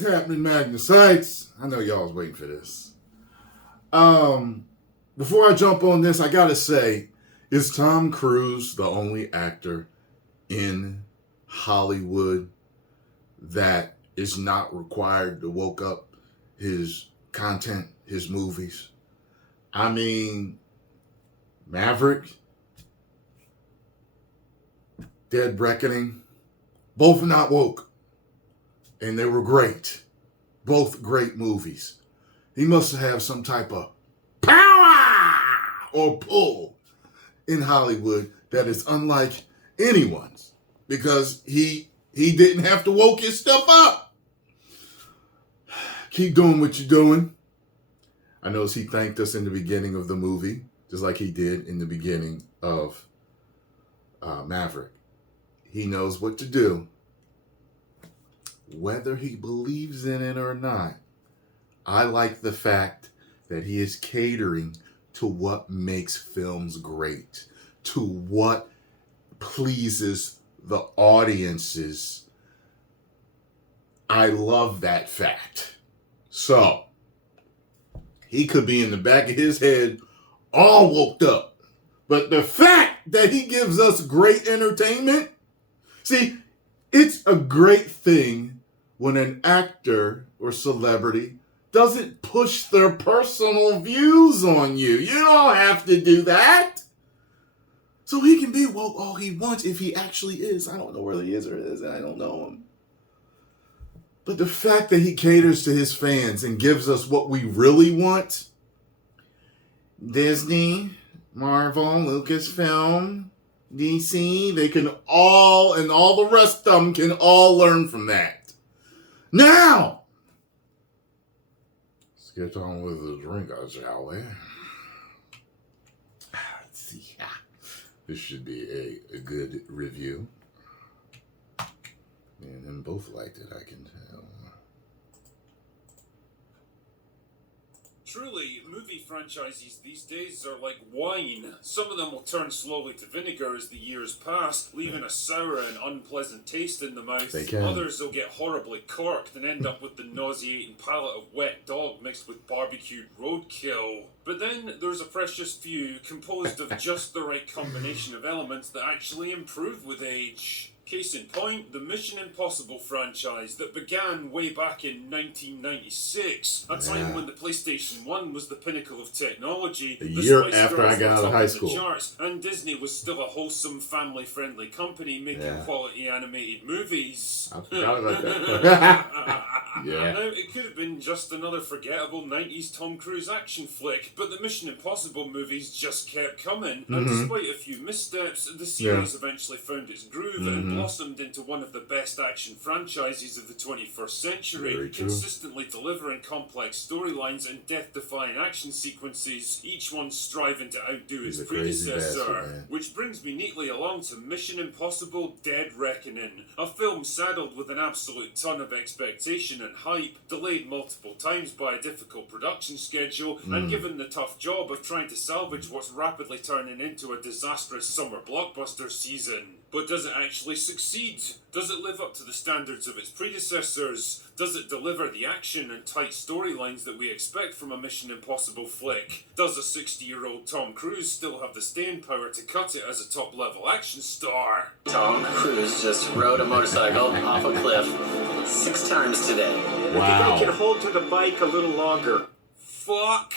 is happening, Magnus? I know y'all was waiting for this. Before I jump on this, I gotta say, is Tom Cruise the only actor in Hollywood that is not required to woke up his content, his movies? I mean, Maverick, Dead Reckoning, both not woke. And they were great. Both great movies. He must have some type of power or pull in Hollywood that is unlike anyone's, because he didn't have to woke his stuff up. Keep doing what you're doing. I noticed he thanked us in the beginning of the movie, just like he did in the beginning of Maverick. He knows what to do. Whether he believes in it or not, I like the fact that he is catering to what makes films great, to what pleases the audiences. I love that fact. So, he could be in the back of his head all woked up. But the fact that he gives us great entertainment, see, it's a great thing when an actor or celebrity doesn't push their personal views on you. You don't have to do that. So he can be woke all he wants if he actually is. I don't know whether he is or isn't. I don't know him. But the fact that he caters to his fans and gives us what we really want, Disney, Marvel, Lucasfilm, DC, they can all, and all the rest of them can all learn from that. Now, let's get on with the drink, shall we? Let's see. This should be a good review. And them both liked it, I can tell. Truly, movie franchises these days are like wine. Some of them will turn slowly to vinegar as the years pass, leaving a sour and unpleasant taste in the mouth. They can. Others will get horribly corked and end up with the nauseating palate of wet dog mixed with barbecued roadkill. But then there's a precious few composed of just the right combination of elements that actually improve with age. Case in point, the Mission Impossible franchise that began way back in 1996, a time when the PlayStation 1 was the pinnacle of technology, a year after Girls I got out of high school, charts, and Disney was still a wholesome, family-friendly company making quality animated movies. I forgot about that. Now, it could have been just another forgettable 90s Tom Cruise action flick, but the Mission Impossible movies just kept coming, and despite a few missteps, the series eventually found its groove and blossomed into one of the best action franchises of the 21st century, consistently delivering complex storylines and death-defying action sequences, each one striving to outdo its predecessor. Which brings me neatly along to Mission Impossible Dead Reckoning, a film saddled with an absolute ton of expectation and hype, delayed multiple times by a difficult production schedule, and given the tough job of trying to salvage what's rapidly turning into a disastrous summer blockbuster season. But does it actually succeed? Does it live up to the standards of its predecessors? Does it deliver the action and tight storylines that we expect from a Mission Impossible flick? Does a 60-year-old Tom Cruise still have the staying power to cut it as a top-level action star? Tom Cruise just rode a motorcycle off a cliff 6 times today. Wow. I think I can hold to the bike a little longer. Fuck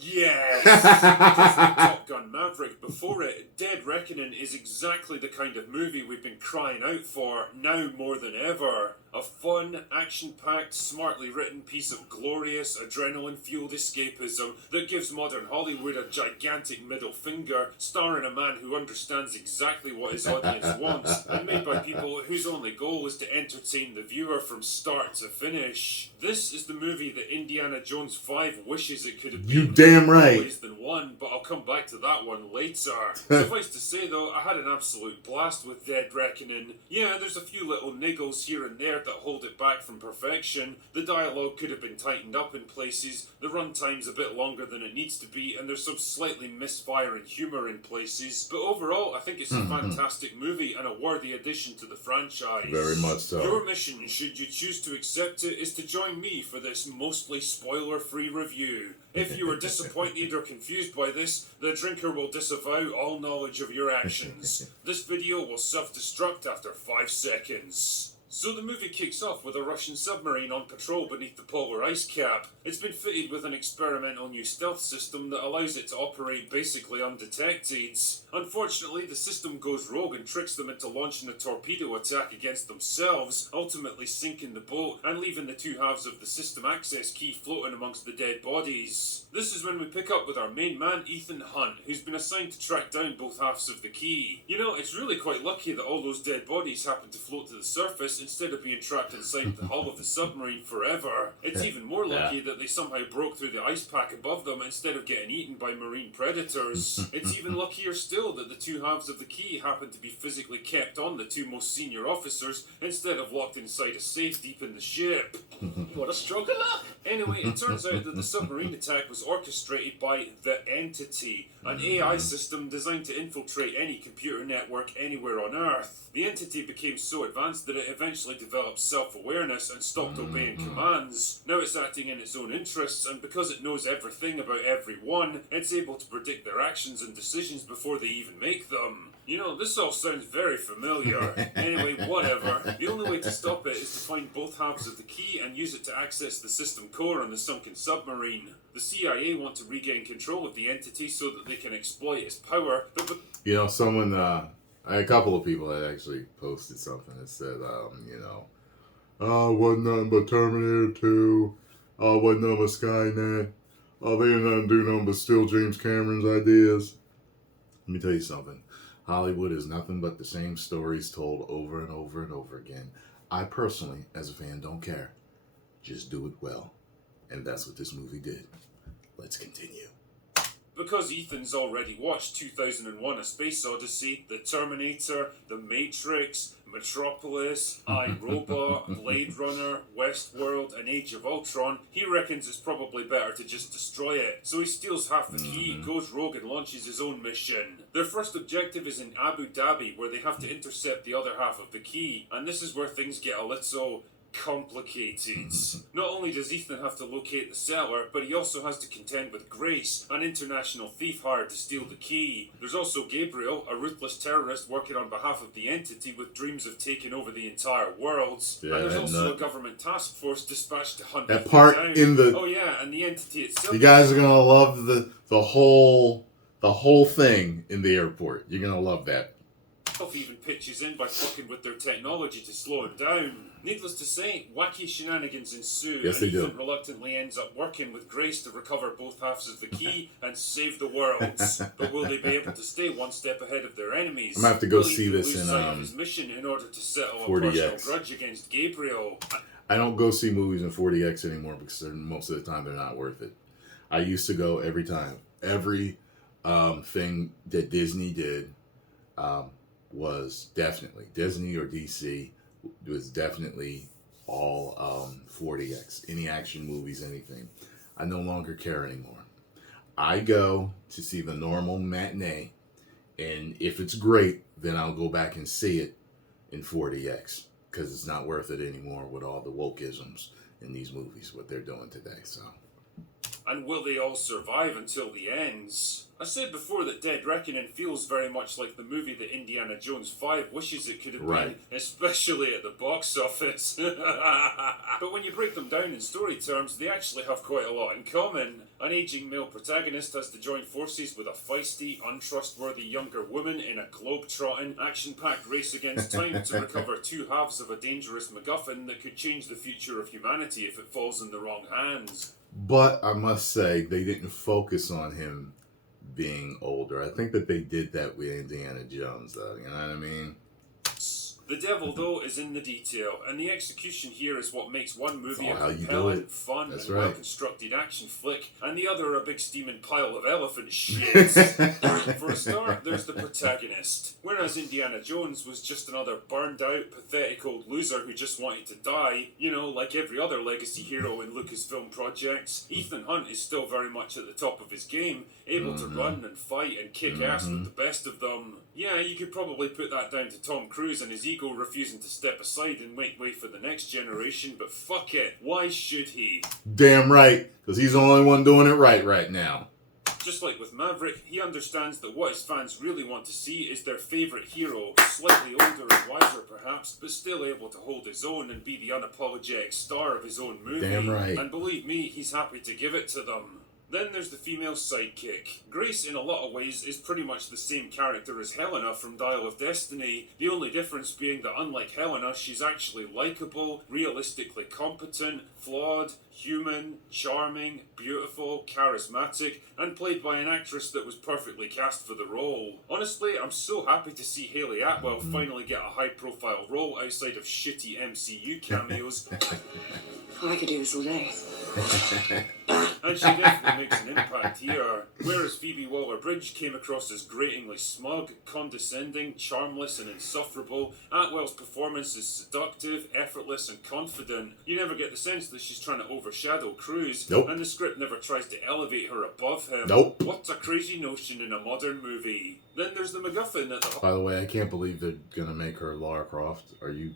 yes! Just like Top Gun Maverick before it, Dead Reckoning is exactly the kind of movie we've been crying out for, now more than ever. A fun, action-packed, smartly written piece of glorious, adrenaline-fueled escapism that gives modern Hollywood a gigantic middle finger, starring a man who understands exactly what his audience wants, and made by people whose only goal is to entertain the viewer from start to finish. This is the movie that Indiana Jones 5 wishes it could have been. You damn right. Ways than one, but I'll come back to that one later. Suffice to say though, I had an absolute blast with Dead Reckoning. Yeah, there's a few little niggles here and there that hold it back from perfection. The dialogue could have been tightened up in places, the runtime's a bit longer than it needs to be, and there's some slightly misfiring humour in places. But overall, I think it's a fantastic movie and a worthy addition to the franchise. Very much so. Your mission, should you choose to accept it, is to join me for this mostly spoiler-free review. If you are disappointed or confused by this, the drinker will disavow all knowledge of your actions. This video will self-destruct after 5 seconds. So the movie kicks off with a Russian submarine on patrol beneath the polar ice cap. It's been fitted with an experimental new stealth system that allows it to operate basically undetected. Unfortunately, the system goes rogue and tricks them into launching a torpedo attack against themselves, ultimately sinking the boat and leaving the two halves of the system access key floating amongst the dead bodies. This is when we pick up with our main man, Ethan Hunt, who's been assigned to track down both halves of the key. You know, it's really quite lucky that all those dead bodies happen to float to the surface instead of being trapped inside the hull of the submarine forever. It's even more lucky that they somehow broke through the ice pack above them instead of getting eaten by marine predators. It's even luckier still that the two halves of the key happen to be physically kept on the two most senior officers instead of locked inside a safe deep in the ship. What a stroke of luck! Anyway, it turns out that the submarine attack was orchestrated by The Entity, an AI system designed to infiltrate any computer network anywhere on Earth. The Entity became so advanced that it eventually developed self-awareness and stopped obeying commands. Now it's acting in its own interests, and because it knows everything about everyone, it's able to predict their actions and decisions before they even make them. You know, this all sounds very familiar. Anyway, whatever. The only way to stop it is to find both halves of the key and use it to access the system core on the sunken submarine. The CIA want to regain control of the Entity so that they can exploit its power, but You know, someone, a couple of people had actually posted something that said, wasn't nothing but Terminator 2, wasn't nothing but Skynet, they didn't nothing do nothing but steal James Cameron's ideas. Let me tell you something. Hollywood is nothing but the same stories told over and over and over again. I personally, as a fan, don't care. Just do it well. And that's what this movie did. Let's continue. because Ethan's already watched 2001: A Space Odyssey, The Terminator, The Matrix, Metropolis, iRobot, Blade Runner, Westworld, and Age of Ultron, he reckons it's probably better to just destroy it. So he steals half the key, goes rogue, and launches his own mission. Their first objective is in Abu Dhabi, where they have to intercept the other half of the key, and this is where things get a little complicated. Not only does Ethan have to locate the seller, but he also has to contend with Grace, an international thief hired to steal the key. There's also Gabriel, a ruthless terrorist working on behalf of the Entity with dreams of taking over the entire world. Yeah, and there's also a government task force dispatched to hunt that Ethan part down. in the... Oh yeah, and the Entity itself... You guys are gonna love the whole thing in the airport. You're gonna love that. even pitches in by fucking with their technology to slow him down. Needless to say, wacky shenanigans ensue, Yes, and they do. Ethan reluctantly ends up working with Grace to recover both halves of the key and save the world. But will they be able to stay one step ahead of their enemies? I'm gonna have to go Will see Ethan this lose in sight of his mission in order to settle a 40X. personal grudge against Gabriel? I don't go see movies in 40X anymore because most of the time they're not worth it. I used to go every time. Every thing that Disney did was definitely, Disney or DC, was definitely all 40X. Any action movies, anything. I no longer care anymore. I go to see the normal matinee, and if it's great, then I'll go back and see it in 40X. Because it's not worth it anymore with all the wokeisms in these movies, what they're doing today. So, and will they all survive until the ends? I said before that Dead Reckoning feels very much like the movie that Indiana Jones 5 wishes it could have been, especially at the box office. But when you break them down in story terms, they actually have quite a lot in common. An aging male protagonist has to join forces with a feisty, untrustworthy younger woman in a globe-trotting, action-packed race against time to recover two halves of a dangerous MacGuffin that could change the future of humanity if it falls in the wrong hands. but I must say, they didn't focus on him being older. I think that they did that with Indiana Jones, though. You know what I mean? The devil, though, is in the detail, and the execution here is what makes one movie a how you do compelling, it. fun, That's and right. well-constructed action flick, and the other a big steaming pile of elephant shit. For a start, there's the protagonist. Whereas Indiana Jones was just another burned-out, pathetic old loser who just wanted to die, like every other legacy hero in Lucasfilm projects, Ethan Hunt is still very much at the top of his game, able to run and fight and kick ass with the best of them. Yeah, you could probably put that down to Tom Cruise and his ego refusing to step aside and make way for the next generation, but fuck it, why should he? Damn right, because he's the only one doing it right now. Just like with Maverick, he understands that what his fans really want to see is their favourite hero, slightly older and wiser perhaps, but still able to hold his own and be the unapologetic star of his own movie. Damn right. And believe me, he's happy to give it to them. Then there's the female sidekick. Grace, in a lot of ways, is pretty much the same character as Helena from Dial of Destiny, the only difference being that unlike Helena, she's actually likeable, realistically competent, flawed, human, charming, beautiful, charismatic, and played by an actress that was perfectly cast for the role. Honestly, I'm so happy to see Hayley Atwell finally get a high-profile role outside of shitty MCU cameos. Oh, I could do this all day. And she definitely makes an impact here. Whereas Phoebe Waller-Bridge came across as gratingly smug, condescending, charmless and insufferable, Atwell's performance is seductive, effortless and confident. You never get the sense that she's trying to overshadow Cruise, Nope. and the script never tries to elevate her above him. Nope. What a crazy notion in a modern movie. Then there's the MacGuffin at the... By the way, I can't believe they're going to make her Lara Croft. Are you...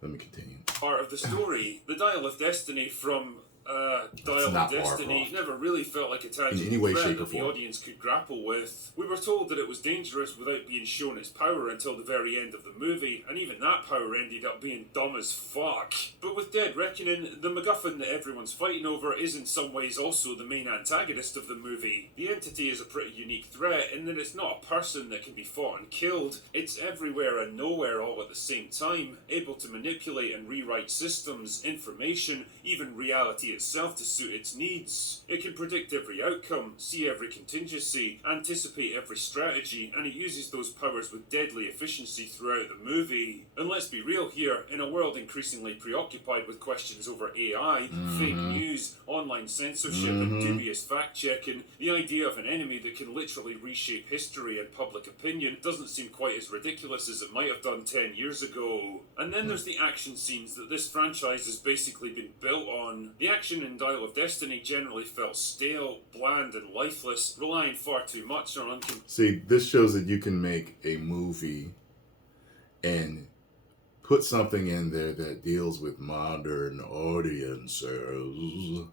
Let me continue. Part of the story. The Dial of Destiny from Dial of not Destiny Warcraft. never really felt like a tangible any way, threat shape, or that the form. audience could grapple with. We were told that it was dangerous without being shown its power until the very end of the movie, and even that power ended up being dumb as fuck. But with Dead Reckoning, the MacGuffin that everyone's fighting over is in some ways also the main antagonist of the movie. The entity is a pretty unique threat in that it's not a person that can be fought and killed, it's everywhere and nowhere all at the same time, able to manipulate and rewrite systems, information, even reality itself to suit its needs. It can predict every outcome, see every contingency, anticipate every strategy, and it uses those powers with deadly efficiency throughout the movie. And let's be real here, in a world increasingly preoccupied with questions over AI, fake news, online censorship, and dubious fact-checking, the idea of an enemy that can literally reshape history and public opinion doesn't seem quite as ridiculous as it might have done 10 years ago. And then there's the action scenes that this franchise has basically been built on. The action in Dial of Destiny generally felt stale, bland, and lifeless, relying far too much on See, this shows that you can make a movie and put something in there that deals with modern audiences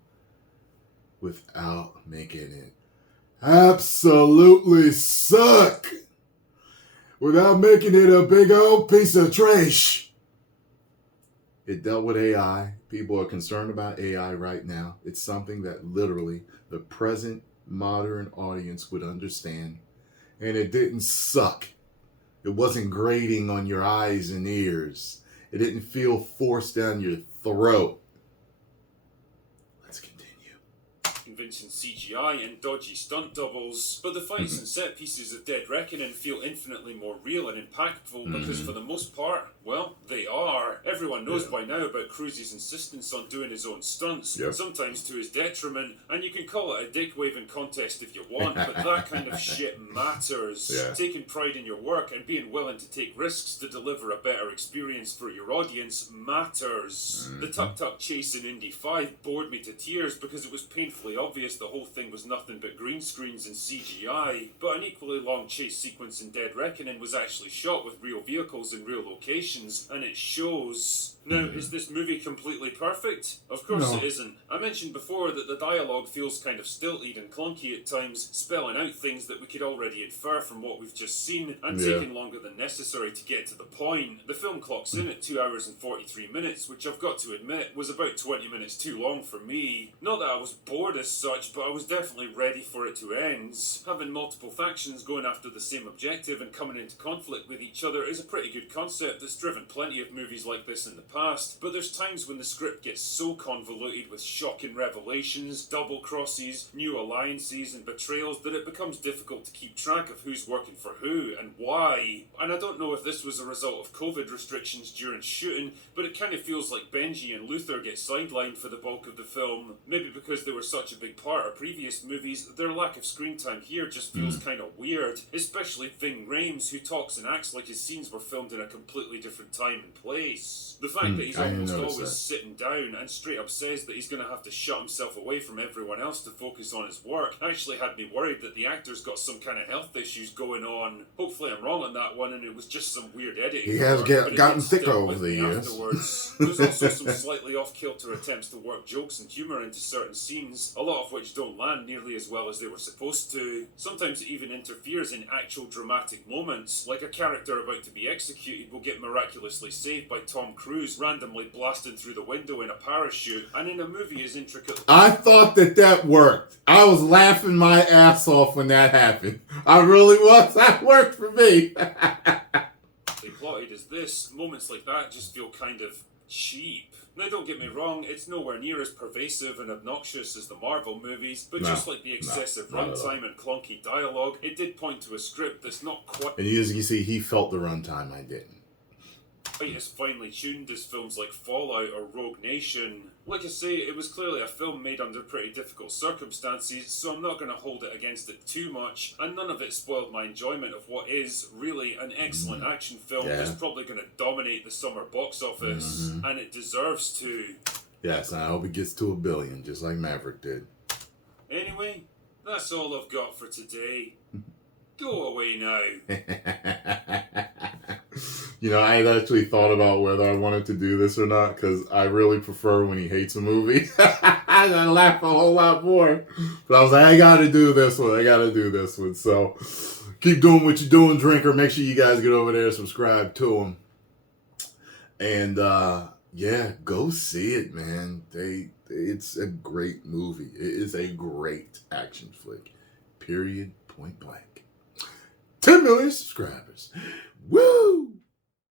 without making it absolutely suck. Without making it a big old piece of trash. It dealt with AI. People are concerned about AI right now. It's something that literally the present modern audience would understand. And it didn't suck. It wasn't grating on your eyes and ears. It didn't feel forced down your throat. Let's continue. convincing CGI and dodgy stunt doubles, but the fights and set pieces of Dead Reckoning feel infinitely more real and impactful because for the most part, well, they are. Everyone knows by now about Cruise's insistence on doing his own stunts, sometimes to his detriment, and you can call it a dick-waving contest if you want, but that kind of shit matters. Taking pride in your work and being willing to take risks to deliver a better experience for your audience matters. The tuk-tuk chase in Indy 5 bored me to tears because it was painfully obvious the whole thing was nothing but green screens and CGI, but an equally long chase sequence in Dead Reckoning was actually shot with real vehicles in real locations, and it shows. Now, is this movie completely perfect? Of course it isn't. I mentioned before that the dialogue feels kind of stilted and clunky at times, spelling out things that we could already infer from what we've just seen, and taking longer than necessary to get to the point. The film clocks in at 2 hours and 43 minutes, which I've got to admit was about 20 minutes too long for me. Not that I was bored as such, but I was definitely ready for it to end. Having multiple factions going after the same objective and coming into conflict with each other is a pretty good concept that's driven plenty of movies like this in the past. past, but there's times when the script gets so convoluted with shocking revelations, double crosses, new alliances and betrayals that it becomes difficult to keep track of who's working for who and why. And I don't know if this was a result of COVID restrictions during shooting, but it kind of feels like Benji and Luther get sidelined for the bulk of the film. Maybe because they were such a big part of previous movies, their lack of screen time here just feels kind of weird, especially Ving Rhames, who talks and acts like his scenes were filmed in a completely different time and place. The fact that he's almost always sitting down and straight up says that he's going to have to shut himself away from everyone else to focus on his work actually had me worried that the actor's got some kind of health issues going on. Hopefully I'm wrong on that one and it was just some weird editing. He has gotten thicker over the years. There's also some slightly off-kilter attempts to work jokes and humour into certain scenes, a lot of which don't land nearly as well as they were supposed to. Sometimes it even interferes in actual dramatic moments, like a character about to be executed will get miraculously saved by Tom Cruise randomly blasting through the window in a parachute, and in a movie as intricate... I thought that worked. I was laughing my ass off when that happened. I really was. That worked for me. plotted as this, moments like that just feel kind of cheap. Now don't get me wrong, it's nowhere near as pervasive and obnoxious as the Marvel movies, but just like the excessive runtime and clunky dialogue, it did point to a script that's not quite... And as you see, he felt the runtime, I didn't. Quite as finely tuned as films like Fallout or Rogue Nation. Like I say, it was clearly a film made under pretty difficult circumstances, so I'm not going to hold it against it too much, and none of it spoiled my enjoyment of what is really an excellent action film that's probably going to dominate the summer box office, and it deserves to. Yes, and I hope it gets to 1 billion, just like Maverick did. Anyway, that's all I've got for today. Go away now. You know, I had actually thought about whether I wanted to do this or not, because I really prefer when he hates a movie. I laugh a whole lot more. But I was like, I gotta do this one. So, keep doing what you're doing, Drinker. Make sure you guys get over there and subscribe to him. And, yeah, go see it, man. It's a great movie. It is a great action flick. Period. Point blank. 10 million subscribers. Woo!